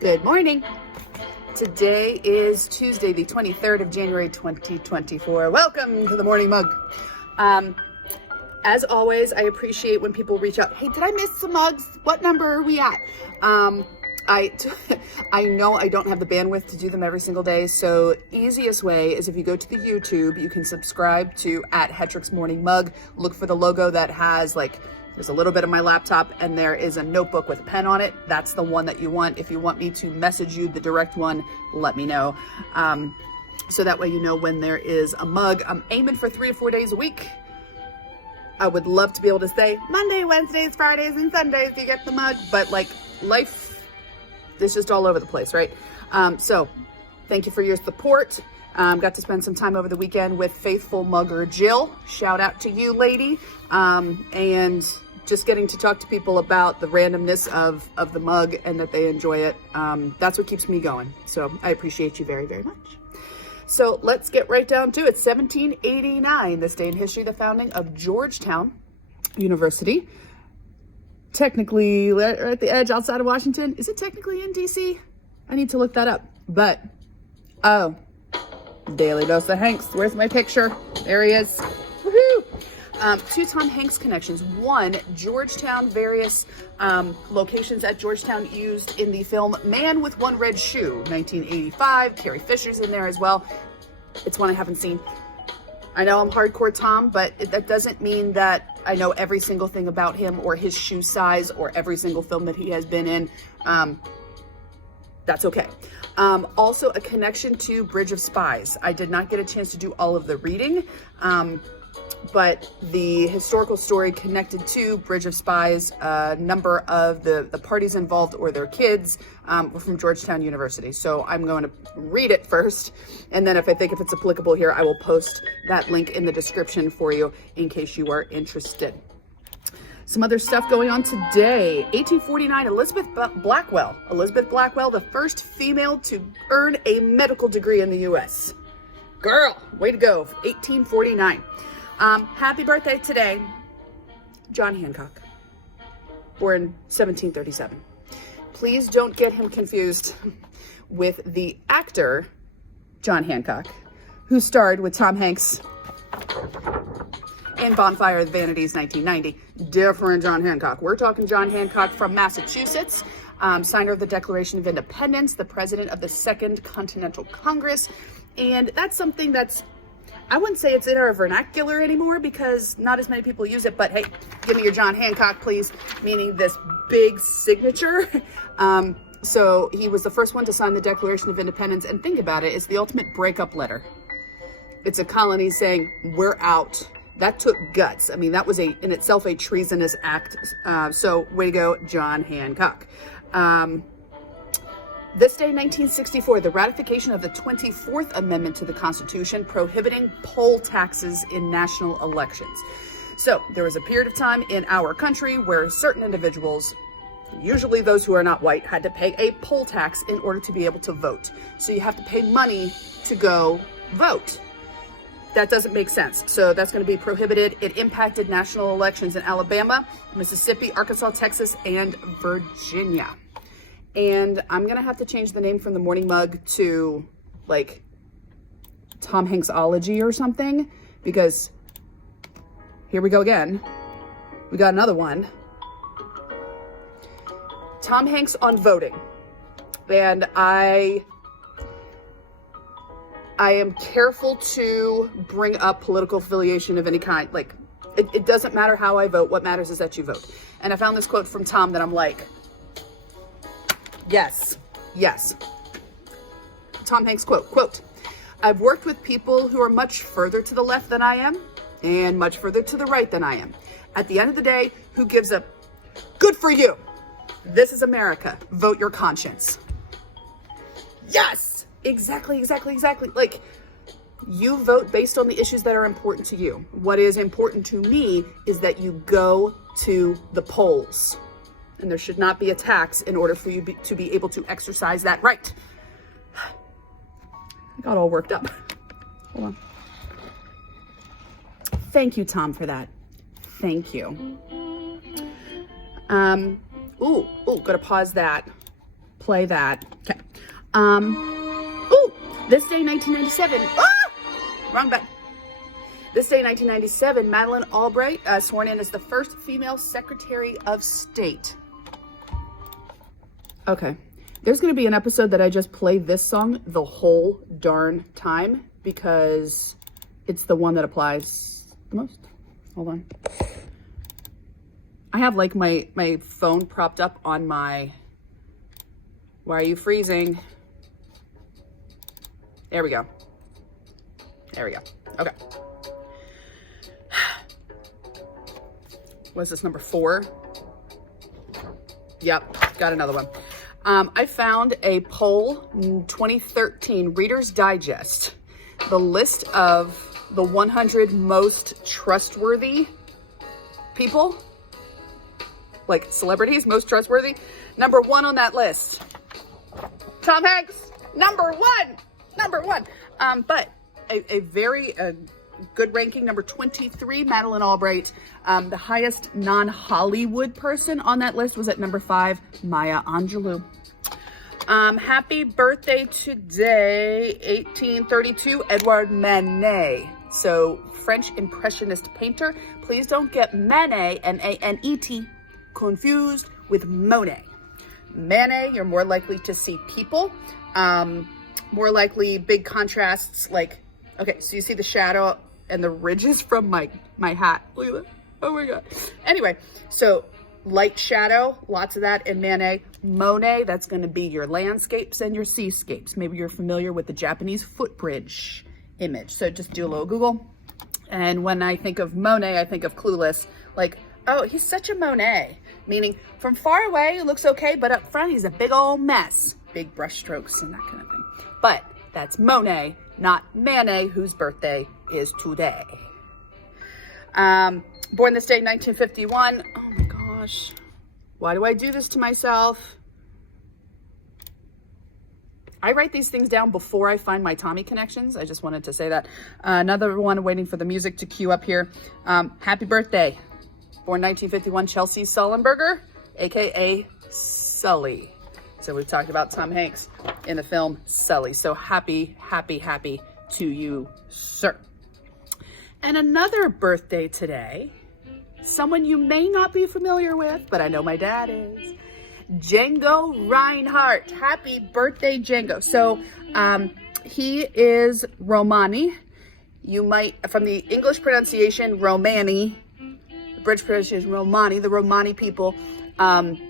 Good morning. Today is Tuesday, the 23rd of January, 2024. Welcome to the Morning Mug. As always, I appreciate when people reach out. Hey, did I miss some mugs? What number are we at? I know I don't have the bandwidth to do them every single day, so easiest way is if you go to the YouTube, you can subscribe to @Hetrick's Morning Mug. Look for the logo that has there's a little bit of my laptop and there is a notebook with a pen on it. That's the one that you want. If you want me to message you the direct one, let me know. So that way you know when there is a mug. I'm aiming for 3 to 4 days a week. I would love to be able to say Monday, Wednesdays, Fridays, and Sundays you get the mug, but life is just all over the place, right? So thank you for your support. Got to spend some time over the weekend with faithful mugger Jill. Shout out to you, lady. And just getting to talk to people about the randomness of the mug and that they enjoy it. That's what keeps me going. So I appreciate you very, very much. So let's get right down to it. 1789, this day in history, the founding of Georgetown University. Technically right at the edge outside of Washington. Is it technically in DC? I need to look that up. But, oh, Daily Dose of Hanks. Where's my picture? There he is. Woohoo! 2 Tom Hanks connections. 1, Georgetown, various locations at Georgetown used in the film Man with One Red Shoe, 1985. Carrie Fisher's in there as well. It's one I haven't seen. I know I'm hardcore Tom, but that doesn't mean that I know every single thing about him or his shoe size or every single film that he has been in. That's okay. Also, a connection to Bridge of Spies. I did not get a chance to do all of the reading, but the historical story connected to Bridge of Spies, a number of the parties involved or their kids were from Georgetown University. So I'm going to read it first, and then if it's applicable here, I will post that link in the description for you in case you are interested. Some other stuff going on today. 1849, Elizabeth Blackwell, the first female to earn a medical degree in the U.S. Girl, way to go. 1849. Happy birthday today, John Hancock, born 1737. Please don't get him confused with the actor John Hancock, who starred with Tom Hanks in Bonfire of the Vanities, 1990. Different John Hancock. We're talking John Hancock from Massachusetts, signer of the Declaration of Independence, the president of the Second Continental Congress. And that's something that's, I wouldn't say it's in our vernacular anymore because not as many people use it, but hey, give me your John Hancock, please, meaning this big signature. So he was the first one to sign the Declaration of Independence, and think about it, it's the ultimate breakup letter. It's a colony saying, we're out. That took guts. I mean, that was in itself a treasonous act. So way to go, John Hancock. This day, 1964, the ratification of the 24th Amendment to the Constitution prohibiting poll taxes in national elections. So there was a period of time in our country where certain individuals, usually those who are not white, had to pay a poll tax in order to be able to vote. So you have to pay money to go vote. That doesn't make sense. So that's going to be prohibited. It impacted national elections in Alabama, Mississippi, Arkansas, Texas, and Virginia. And I'm going to have to change the name from the Morning Mug to Tom Hanksology or something, because here we go again. We got another one. Tom Hanks on voting. And I am careful to bring up political affiliation of any kind. It doesn't matter how I vote. What matters is that you vote. And I found this quote from Tom that I'm like, yes. Tom Hanks quote, I've worked with people who are much further to the left than I am and much further to the right than I am. At the end of the day, who gives a good for you? This is America. Vote your conscience. Yes, exactly. You vote based on the issues that are important to you. What is important to me is that you go to the polls. And there should not be a tax in order for you to be able to exercise that right. I got all worked up. Hold on. Thank you, Tom, for that. Thank you. Ooh, gotta pause that. Play that. Okay. Ooh, this day, 1997. Ah! Wrong button. This day, 1997, Madeleine Albright sworn in as the first female Secretary of State. Okay. There's going to be an episode that I just play this song the whole darn time because it's the one that applies the most. Hold on. I have like my phone propped up on my... Why are you freezing? There we go. There we go. Okay. What's this, number 4? Yep, got another one. I found a poll in 2013 Reader's Digest, the list of the 100 most trustworthy people, like celebrities, most trustworthy. Number 1 on that list, Tom Hanks, number one. But a very good ranking, number 23, Madeleine Albright. The highest non-Hollywood person on that list was at number 5, Maya Angelou. Happy birthday today, 1832, Edouard Manet. So French Impressionist painter. Please don't get Manet, M-A-N-E-T, confused with Monet. Manet, you're more likely to see people. More likely big contrasts, like, okay, so you see the shadow and the ridges from my hat. Look at that. Oh my God. Anyway, so light shadow, lots of that in Manet. Monet, that's going to be your landscapes and your seascapes. Maybe you're familiar with the Japanese footbridge image. So just do a little Google. And when I think of Monet, I think of Clueless. Like, oh, he's such a Monet. Meaning from far away, it looks okay, but up front, he's a big old mess. Big brush strokes and that kind of thing. But that's Monet, not Manet, whose birthday is today. Born this day, 1951. Oh my gosh. Why do I do this to myself? I write these things down before I find my Tommy connections. I just wanted to say that. Another one waiting for the music to cue up here. Happy birthday. Born 1951, Chelsea Sullenberger, AKA Sully. So we've talked about Tom Hanks in the film Sully. So happy to you, sir. And another birthday today, someone you may not be familiar with, but I know my dad is, Django Reinhardt. Happy birthday, Django. So he is Romani. You might, from the English pronunciation, Romani, British pronunciation, Romani, the Romani people,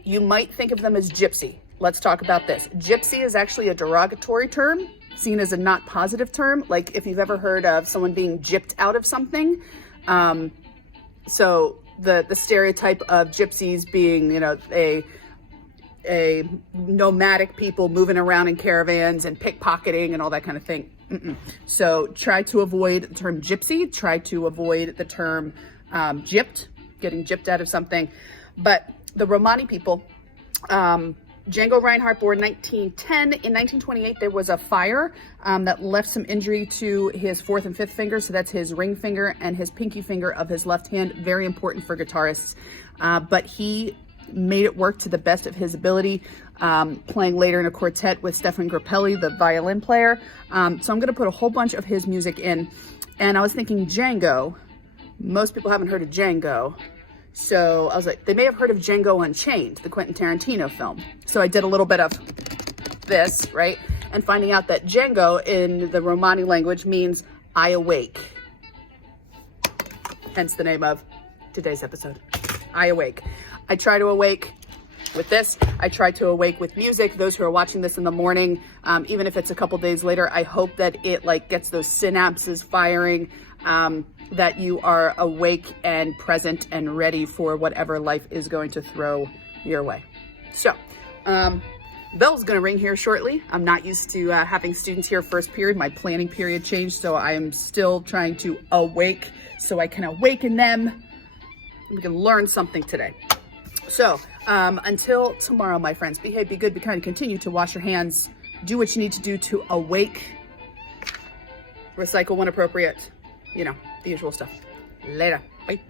you might think of them as gypsy. Let's talk about this. Gypsy is actually a derogatory term, seen as a not positive term. Like if you've ever heard of someone being gypped out of something. So the stereotype of gypsies being, you know, a nomadic people moving around in caravans and pickpocketing and all that kind of thing. So try to avoid the term gypsy, try to avoid the term gypped, getting gypped out of something. But the Romani people, Django Reinhardt, born 1910. In 1928, there was a fire that left some injury to his 4th and 5th finger. So that's his ring finger and his pinky finger of his left hand. Very important for guitarists. But he made it work to the best of his ability, playing later in a quartet with Stefan Grappelli, the violin player. So I'm going to put a whole bunch of his music in. And I was thinking Django. Most people haven't heard of Django. So I was like, they may have heard of Django Unchained, the Quentin Tarantino film. So I did a little bit of this, right? And finding out that Django in the Romani language means I awake. Hence the name of today's episode, I awake. I try to awake with this. I try to awake with music. Those who are watching this in the morning, even if it's a couple days later, I hope that it like gets those synapses firing, that you are awake and present and ready for whatever life is going to throw your way. So, bell's gonna ring here shortly. I'm not used to having students here first period. My planning period changed, so I am still trying to awake so I can awaken them. We can learn something today. So, until tomorrow, my friends, behave, be good, be kind, continue to wash your hands, do what you need to do to awake, recycle when appropriate, you know, the usual stuff. Later. Bye.